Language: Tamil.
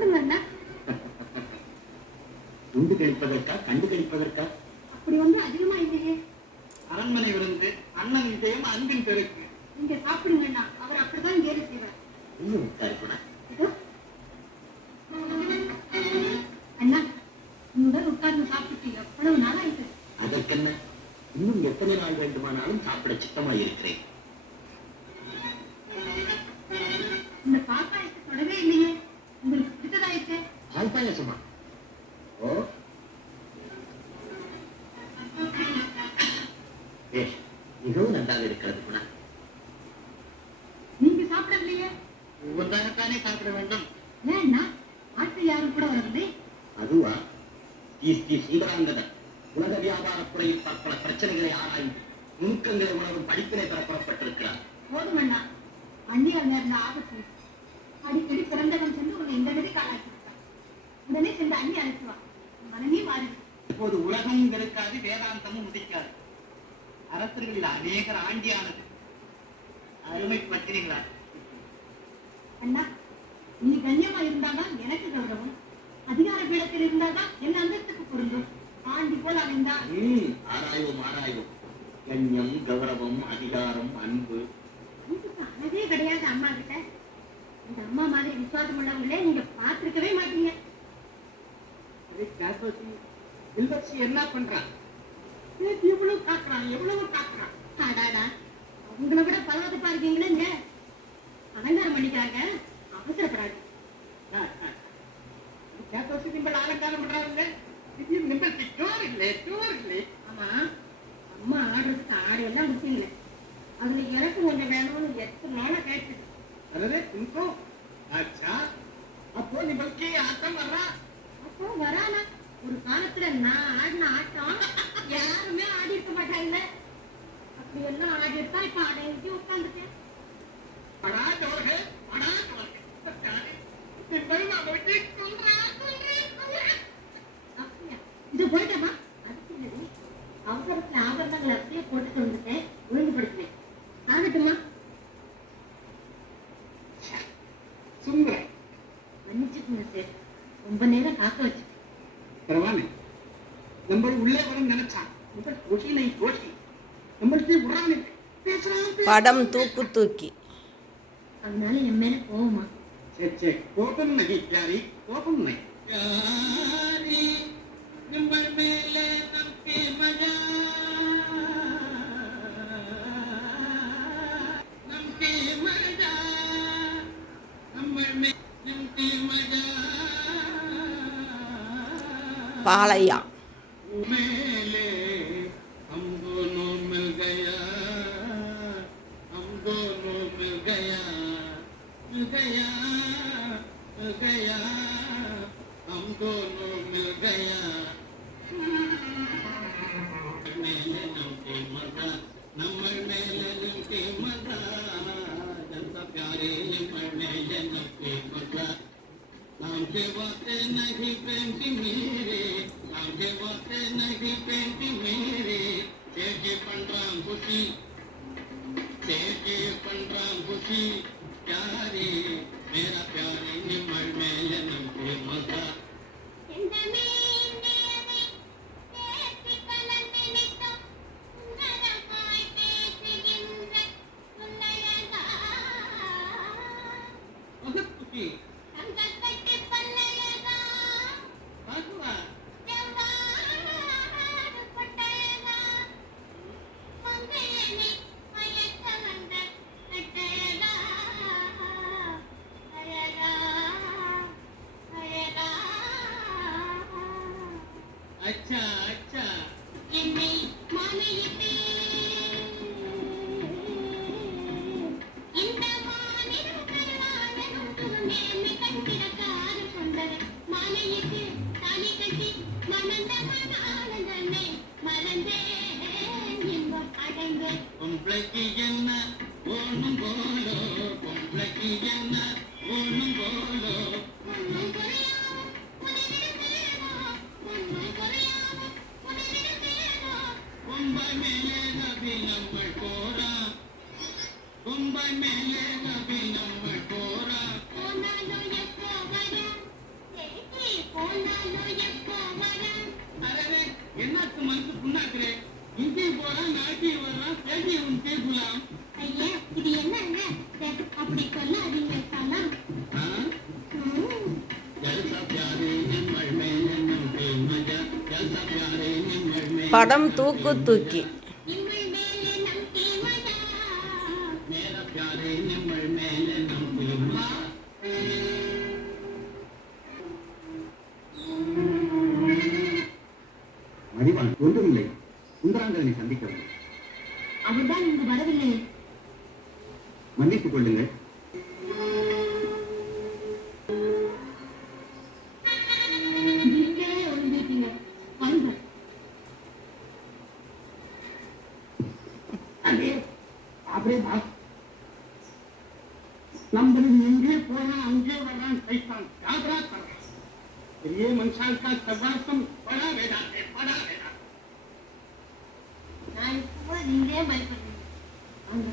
சாப்பிடுங்க. உண்டு கழிப்பதற்கா கண்டு கழிப்பதற்கா? அப்படி வந்து அதிகமா இல்லையே. அரண்மனை விருந்து அண்ணன் விஜயம் அன்பின் பெருக்கு. நீங்க சாப்பிடுங்கண்ணா, அவர் அப்படிதான் ஏறி செய்வார். இன்னும் உட்காருக்குண்ணா. அண்ணா, உங்கள் உட்கார்ந்து சாப்பிட்டு எவ்வளவு நாளா இருக்கு. அதற்கென்ன, இன்னும் எத்தனை நாள் வேண்டுமானாலும் சாப்பிட சித்தமா இருக்கிறேன். இந்த பாப்பாயத்தை தொடவே இல்லையே, உங்களுக்கு பிடித்ததா இருக்கு. பால் பாயசமா? ஓ, மிகவும் நன்றாக இருக்கிறது குணா. நீங்க சாப்பிடலையே? ஒவ்வொன்றாகத்தானே சாப்பிட வேண்டும். ஏன்னா ஆட்டு யாரும் கூட வரவில்லை. அதுவா, ஸ்ரீ சுந்தராங்கதன் உலக வியாபாரத்துறையில் பல பிரச்சனைகளை ஆராய்ந்து நுணுக்கங்களை உணரும் படிப்பினை பெற புறப்பட்டிருக்கிறார். போதும் அண்ணா, அண்ணியால் நேர்ந்த ஆபத்து. அடிக்கடி பிறந்தவன் சென்று உன்னை இந்த நிலை காலாக்கிவிட்டான். உடனே சென்று அண்ணி அழைத்துவா, மனமே மாறி. இப்போது உலகமும் இருக்காது, வேதாந்தமும் உதிக்காது. அரசர்களில் அநேகர் ஆண்டியானது அருமை பத்திரிகளார். அண்ணா, நீ கண்ணியமா இருந்தாதான் எனக்கு கௌரவம். அதிகார பீடத்தில் இருந்தாதான் என் அந்தஸ்துக்கு பொருந்தும். ஆண்டி போல் அமைந்தான். ஆராய்வோம் ஆராய்வோம். கண்ணியம், கௌரவம், அதிகாரம், அன்பு அழகே கிடையாது அம்மா கிட்ட. இந்த அம்மா மாதிரி விசுவாசம் உள்ளவங்களே நீங்க பார்த்திருக்கவே மாட்டீங்க. என்ன பண்றான்? எவ்வளவு காக்குறான், எவ்வளவு காக்குறான். அவங்கள விட பலவதப்பா இருக்கீங்களேங்க. அலங்காரம் பண்ணிக்கிறாங்க, அவசரப்படாது. அலங்காரம் பண்றாங்க. ஆமா, அம்மா ஆடுறதுக்கு ஆடு எல்லாம் கொடுத்தீங்களே, அதுல எனக்கு கொஞ்சம் வேணும்னு எத்தனை நாளா கேட்டு. அப்போ நீங்களுக்கு ஆட்டம் வர்றா? அப்போ வரானா? ஒரு காலத்துல நான் ஆடின ஆட்டம் யாருமே ஆடி இருக்க மாட்டாங்க. அப்படி எல்லாம் ஆடி இருக்கா, இப்ப அடைஞ்சி உட்காந்துட்டேன். இது போயிட்டமா? அதுக்கு அவசரத்துல ஆபரணங்களை அப்படியே போட்டு வந்துட்டேன், ஒழுங்குபடுத்தினேன். ஆகட்டுமா? மன்னிச்சுக்குங்க சார், ரொம்ப நேரம் காக்க வச்சு. பரவாயில்ல, நம்ம உள்ளே வரும் நினைச்சான். நம்மளுக்கு உறான் படம் தூக்கு தூக்கி. அதனால என் மேல கோவமா? சரி சரி, கோபம் நகை பியாரி, கோபம் நகை பியாரி. நம்ம மேலே நம்பி மஜா, நம்பி மஜா, நம்ம மேலே நம்பி மஜா. பாலையா மேலே हम दोनों मिल गया, हम दोनों मिल गया, मिल गया, मिल गया, हम दोनों मिल गया. மேலே நம்பி மஜா, நம்ம மேலே நம்பி மஜா, ஜனதா प्यारे நம்ம மேலே நம்பி மஜா. आंखें बातें नहीं पेंटी मेरे, आंखें बातें नहीं पेंटी मेरे. तेरे पंड्राम खुशी, तेरे पंड्राम खुशी, प्यारे मेरा प्यारे निमल मेले नंगे मजा. अच्छा अच्छा பொம்பளைக்கு என்ன ஒண்ணும் போலோ, பொம்பளைக்கு என்ன ஒண்ணும் போலோ. பொம்பை மேலே நபி நம்மள் போரா, பொம்பை மேலே நபி நம்மள் போரா. படம் தூக்கு தூக்கி நிம்மல் மேலே நம் தீமனா மேல பியாரே நிம்மல் மேலே நம்பியுமா மதிவான் ஒன்றுமில்லை. சுந்தராங்கனை சந்திக்கவில்லை. அவர்தான் இங்கு வரவில்லை. மன்னித்துக் கொள்ளுங்கள். நீங்களே ஒழுங்கிட்டீங்க. வாங்க. अरे बाप रे बाप नंबर एंगे पोना अंगे वरन शैतान याद रख ये मनुष्य का सर्वस्व बड़ा बेटा है बड़ा बेटा நான் இப்போ நீங்களே பயப்படுறீங்க. வாங்க.